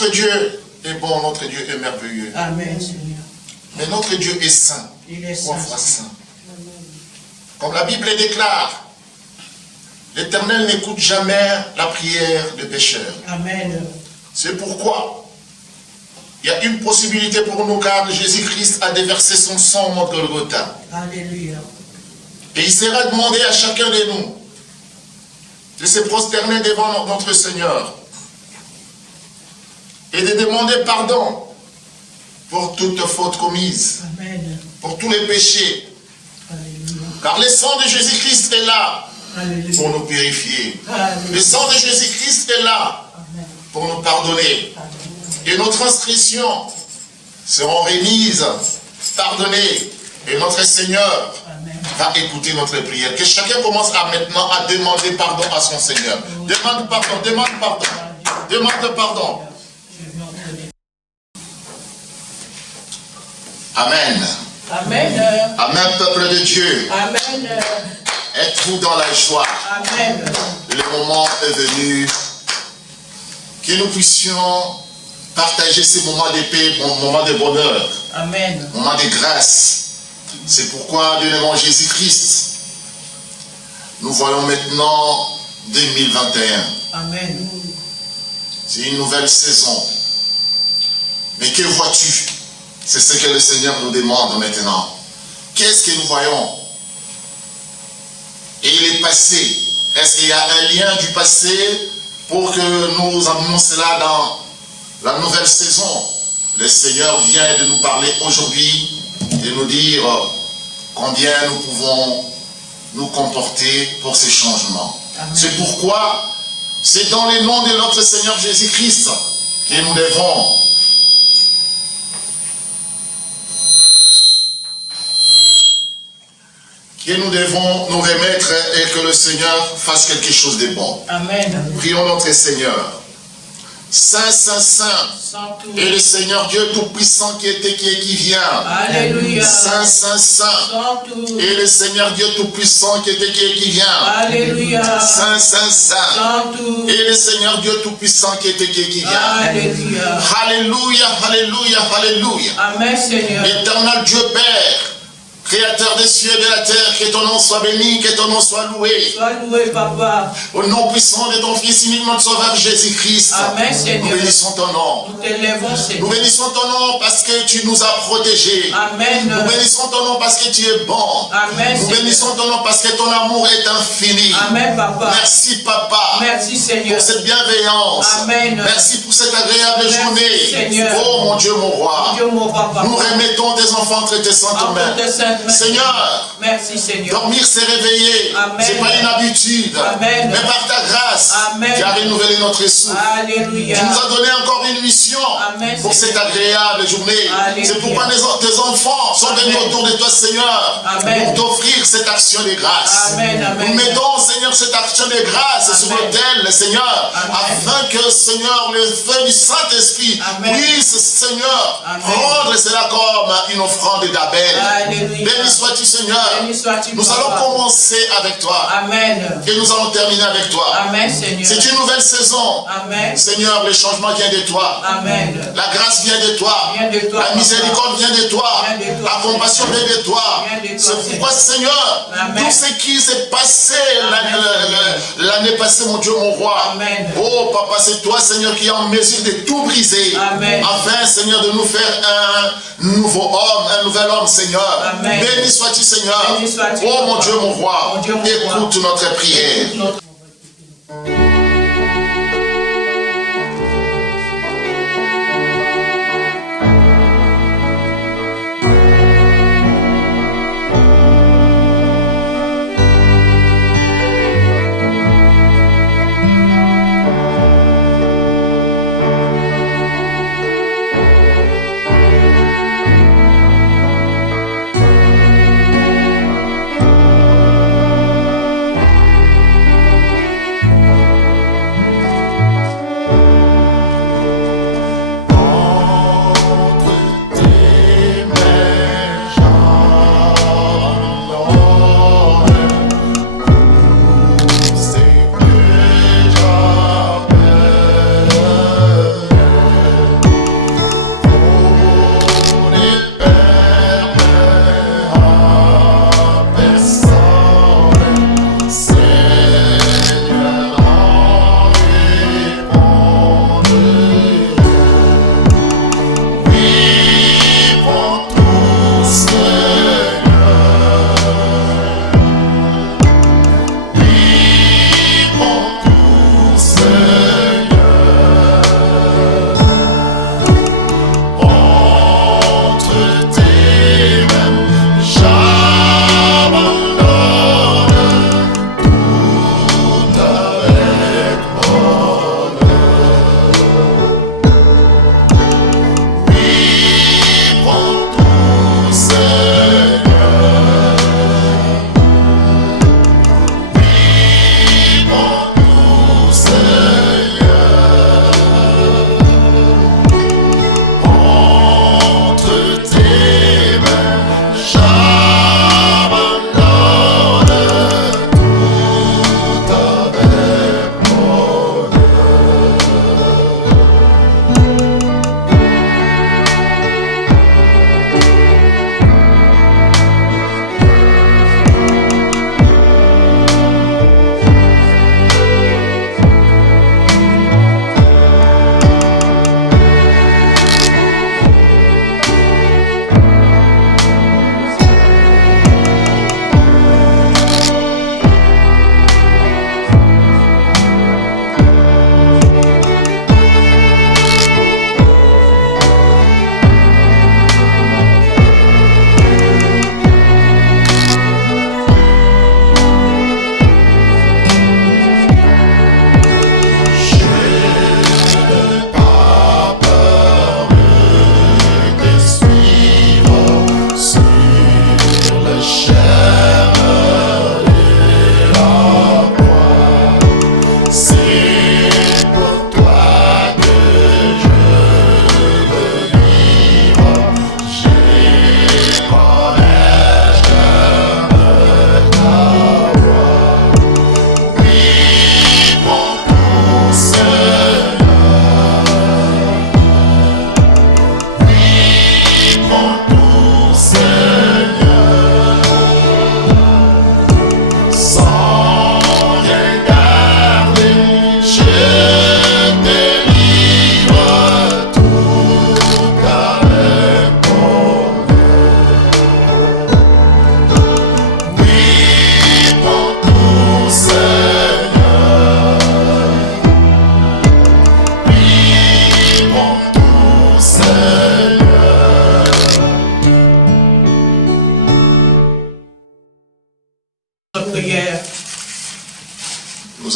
Notre Dieu est bon, notre Dieu est merveilleux. Amen, Seigneur. Mais notre Dieu est saint. Il est Trois saint. fois saint. Comme la Bible déclare, l'Éternel n'écoute jamais la prière des pécheurs. Amen. C'est pourquoi il y a une possibilité pour nous, car Jésus-Christ a déversé son sang au mont Golgotha. Alléluia. Et il sera demandé à chacun de nous de se prosterner devant notre Seigneur et de demander pardon pour toute faute commise, Amen. pour tous les péchés. Alléluia. Car le sang de Jésus-Christ est là Alléluia. pour nous purifier. Alléluia. Le sang de Jésus-Christ est là Amen. pour nous pardonner. Alléluia. Et nos transgressions seront remises, pardonnées. Et notre Seigneur Amen. va écouter notre prière. Que chacun commence à maintenant à demander pardon à son Seigneur. Demande pardon, demande pardon, demande pardon. Amen. Amen. Amen, peuple de Dieu. Amen. Êtes-vous dans la joie? Amen. Le moment est venu que nous puissions partager ces moments de paix, moments de bonheur, Amen. moments de grâce. C'est pourquoi, de nom Jésus-Christ, nous voyons maintenant 2021. Amen. C'est une nouvelle saison. Mais que vois-tu? C'est ce que le Seigneur nous demande maintenant. Qu'est-ce que nous voyons? Et il est passé. Est-ce qu'il y a un lien du passé pour que nous amenions cela dans la nouvelle saison? Le Seigneur vient de nous parler aujourd'hui, de nous dire combien nous pouvons nous comporter pour ces changements. C'est pourquoi c'est dans le nom de notre Seigneur Jésus-Christ que nous devons nous remettre et que le Seigneur fasse quelque chose de bon. Amen. Prions notre Seigneur. Saint, Saint, Saint, Saint-tout. et le Seigneur Dieu Tout-Puissant qui était, qui est, qui vient. Alléluia. Saint, Saint, Saint, Saint-tout. et le Seigneur Dieu Tout-Puissant qui était, qui est, qui vient. Alléluia. Saint, Saint, Saint, Saint-tout. et le Seigneur Dieu Tout-Puissant qui était, qui est, qui vient. Alléluia. Alléluia, Alléluia, Alléluia. Amen, Seigneur. Éternel Dieu Père, Créateur des cieux et de la terre, que ton nom soit béni, que ton nom soit loué. Sois loué, Papa. Au nom puissant de ton Fils unique, notre Sauveur Jésus-Christ, Amen, Seigneur. nous bénissons ton nom. Nous t'élèvons, Nous Seigneur. bénissons ton nom parce que tu nous as protégés. Amen. Nous bénissons ton nom parce que tu es bon. Amen, Nous Seigneur. bénissons ton nom parce que ton amour est infini. Amen, Papa. Merci, Papa, Merci, Seigneur. pour cette bienveillance. Amen. Merci pour cette agréable Merci, journée. Seigneur. Oh mon Dieu, mon roi. Dieu, mon Papa. Nous remettons tes enfants entre tes saintes Entre mains. tes saintes mains. Seigneur, Merci, Seigneur. dormir, c'est réveiller. Amen. C'est pas une habitude. Amen. Mais par ta grâce, Amen. tu as renouvelé notre souffle. Alléluia. Tu nous as donné encore une mission Amen, pour cette Seigneur. agréable journée. Alléluia. C'est pourquoi tes enfants sont venus Amen. autour de toi, Seigneur, Amen. pour t'offrir cette action de grâce. Amen, amen. Nous mettons, Seigneur, cette action de grâce sur Amen. l'autel, Seigneur, Amen. afin que, Seigneur, le feu du Saint-Esprit Amen. puisse, Seigneur, Amen. prendre cela comme une offrande d'Abel. Alléluia. Béni sois-tu, Seigneur. Béni sois-tu, Nous Papa. allons commencer avec toi Amen. et nous allons terminer avec toi. Amen, Seigneur. C'est une nouvelle saison. Amen. Seigneur, le changement vient de toi. Amen. La grâce vient de toi. Vient de toi, La miséricorde vient de toi. Vient de toi, La compassion vient de toi. Vient de toi, C'est pourquoi, Seigneur, Amen. tout ce qui s'est passé Amen. l'année passée, mon Dieu, mon roi. Amen. Oh, Papa, c'est toi, Seigneur, qui est en mesure de tout briser. Amen. Afin, Seigneur, de nous faire un nouveau homme, un nouvel homme, Seigneur. Amen. Béni sois-tu, Seigneur. Béni sois-tu, Oh, mon Papa. Dieu, mon roi. Mon Dieu, mon roi. Écoute notre prière. Notre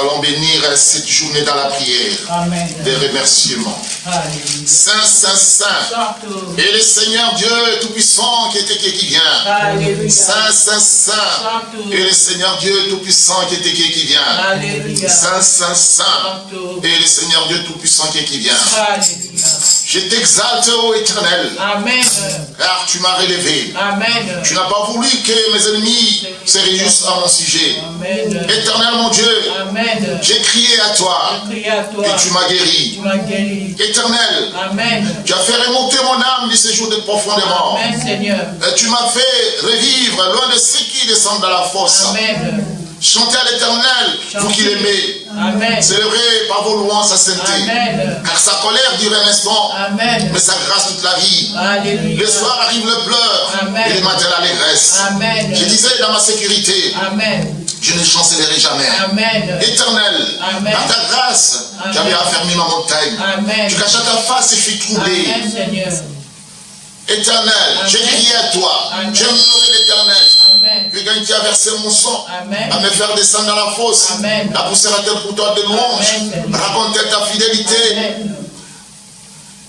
allons bénir cette journée dans la prière. Amen. Des remerciements. Alléluia. Saint, Saint, Saint. Santo. Et le Seigneur Dieu Tout-Puissant qui était qui vient. Alléluia. Saint, Saint, Saint. Santo. Et le Seigneur Dieu Tout-Puissant qui était qui vient. Alléluia. Saint, Saint, Saint. Santo. Et le Seigneur Dieu Tout-Puissant qui vient. Alléluia. Je t'exalte, ô Éternel, Amen. car tu m'as relevé. Amen. Tu n'as pas voulu que mes ennemis se réjouissent à mon sujet. Amen. Éternel mon Dieu, Amen. j'ai crié à toi Je crie à toi. et tu m'as guéri. Tu m'as guéri. Éternel, Amen. tu as fait remonter mon âme du séjour de profondément. Amen, Seigneur. Et tu m'as fait revivre loin de ceux qui descendent dans la fosse. Amen. Chantez à l'Éternel, vous qui l'aimez. Amen. Célébrez par vos louanges sa sainteté. Amen. Car sa colère dure un instant, Amen. mais sa grâce toute la vie. Alléluia. Le soir arrive le pleur Amen. et le matin l'allégresse. Amen. Je disais dans ma sécurité, Amen. je ne chancellerai jamais. Amen. Éternel, Amen. par ta grâce, Amen. tu avais affermi ma montagne. Amen. Tu cachas ta face et je suis troublé. Amen, Seigneur. Éternel, Amen. j'ai crié à toi. Amen. J'ai imploré l'Éternel. Amen. Que quand tu as versé mon sang, Amen. à me faire descendre dans la fosse, Amen. la poussera-t-elle pour toi de louanges? Amen. Raconte-t-elle ta fidélité? Amen.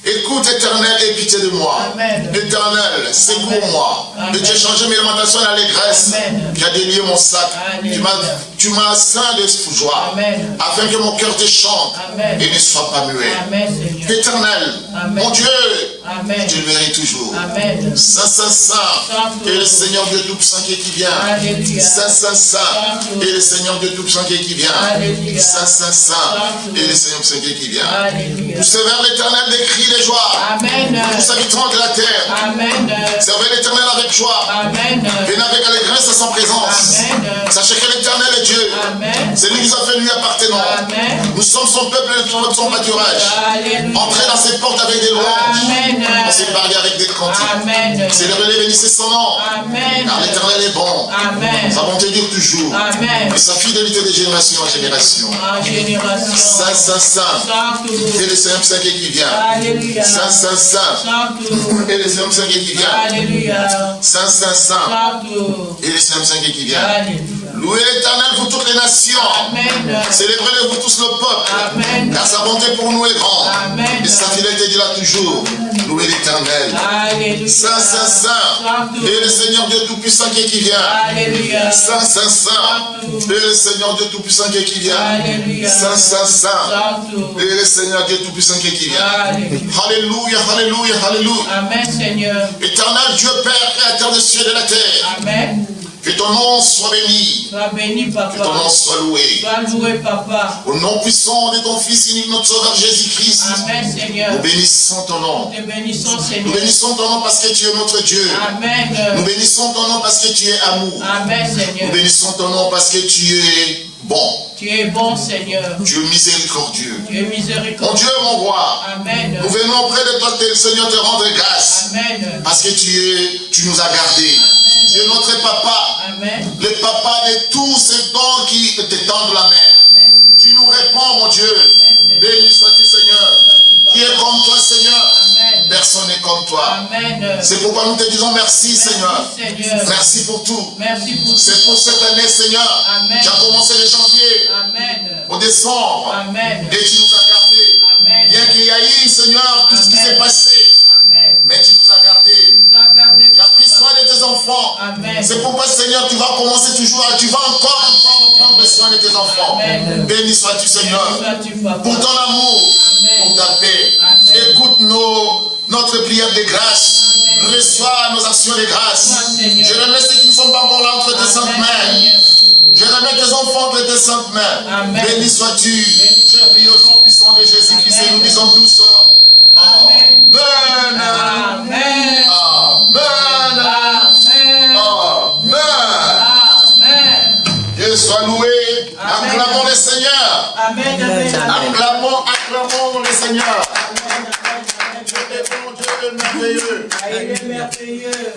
Écoute, Éternel, aie pitié de moi. Amen. Éternel, secours-moi. Amen. Que tu aies changé mes lamentations en allégresse. Amen. Tu as délié mon sac. Alléluia. Tu m'as ceint de joie. Amen. Afin que mon cœur te chante Amen. et ne soit pas muet. Amen, Seigneur. Éternel, Amen. mon Dieu, Amen. je le verrai toujours. Amen. Saint, Saint, Saint, Santo. et le Seigneur Dieu Tout-Puissant qui vient. Alléluia. Saint, Saint, Saint, Santo. et le Seigneur Dieu Tout-Puissant qui vient. Alléluia. Saint, Saint, Saint, Santo. et le Seigneur Tout-Puissant qui vient. Alléluia. Vous servez l'Éternel des cris de joie. Amen. Tous habitants de la terre, Amen. servez l'Éternel avec joie. Amen. Venez avec allégresse à sa présence. Amen. Sachez que l'Éternel est Dieu. Amen. C'est lui qui nous a fait lui appartenant. Amen. Nous sommes son peuple et son pâturage. Alléluia. Entrez dans ses portes avec des louanges. Amen. On s'est parlé avec des cantiques. Amen. Célébrez-les, bénissez son nom. Amen. Car l'Éternel est bon. Amen. Sa bonté dure toujours. Amen. Et sa fidélité de génération en génération. En génération. Saint, Saint, Saint. Santo. Et le Seigneur Saint qui vient. Alléluia. Saint, Saint, Saint. Santo. Et le Seigneur Saint qui vient. Alléluia. Saint, Saint, Saint. Santo. Et le Seigneur Saint qui vient. Alléluia. Louez l'Éternel, vous toutes les nations. Amen. Célébrez-le, vous tous le peuple. Amen. Car sa bonté pour nous est grande. Amen. Et sa fidélité dira toujours. Louez l'Éternel. Alléluia. Saint, Saint, Saint. Santo. Et le Seigneur Dieu Tout-Puissant qui vient. Alléluia. Saint, Saint, Saint. Et le Seigneur Dieu Tout-Puissant qui vient. Alléluia. Saint, Saint, Saint. Santo. Et le Seigneur Dieu Tout-Puissant qui vient. Alléluia. Alléluia, alléluia, alléluia. Amen, Seigneur. Éternel Dieu Père, Créateur des cieux et de la terre. Amen. Que ton nom soit béni. Sois béni, Que ton nom Papa. soit loué. Sois loué, Papa. Au nom puissant de ton Fils unique, notre Sauveur Jésus-Christ. Amen, Seigneur. Nous bénissons ton nom. Nous te bénissons, Nous Seigneur. bénissons ton nom parce que tu es notre Dieu. Nous Amen. bénissons ton nom parce que tu es amour. Amen, Nous Seigneur. bénissons ton nom parce que tu es bon. Tu es bon, Seigneur. Tu es miséricordieux. Tu es Mon miséricordieux. Dieu, mon roi, Amen. nous venons auprès de toi, Seigneur, te rendre grâce. Amen. Parce que tu nous as gardés. Tu es notre papa. Amen. Le papa de tous ces dons qui te tendent la main. Tu nous réponds, mon Dieu. Béni sois-tu, Seigneur. Qui est comme toi, Seigneur? Amen. Personne n'est comme toi. Amen. C'est pourquoi nous te disons merci, Seigneur. Merci, Seigneur. Merci pour tout. Merci pour C'est pour cette année, Seigneur. Amen. Tu as commencé le janvier Amen. au décembre. Amen. Et tu nous as gardés. Amen. Bien qu'il y ait eu, Seigneur, tout ce qui Amen. s'est passé. Amen. Mais tu nous as gardés. Tu nous as gardés. Tu as pris soin de tes enfants. Amen. C'est pourquoi, Seigneur, tu vas commencer toujours, tu vas encore prendre soin de tes enfants. Amen. Béni sois-tu, Seigneur, Sois-tu, Papa. pour ton amour, Amen. pour ta paix. Amen. Écoute notre prière de grâce. Amen. Reçois nos actions de grâce. Sois, Seigneur. Je remets ceux qui ne sont pas encore là entre tes saintes Amen, mains. Seigneur. Je remets tes enfants entre tes saintes mains. Amen. Béni sois-tu. Je prie au nom puissant de Jésus-Christ et Amen. nous disons tous Amen. Amen. Amen. Amen. Amen. Amen. Amen. Dieu soit loué. Amen. Acclamons le Seigneur. Amen. Amen. Amen. Acclamons le Seigneur. Amen. Dieu est bon, Dieu est merveilleux. Il est merveilleux.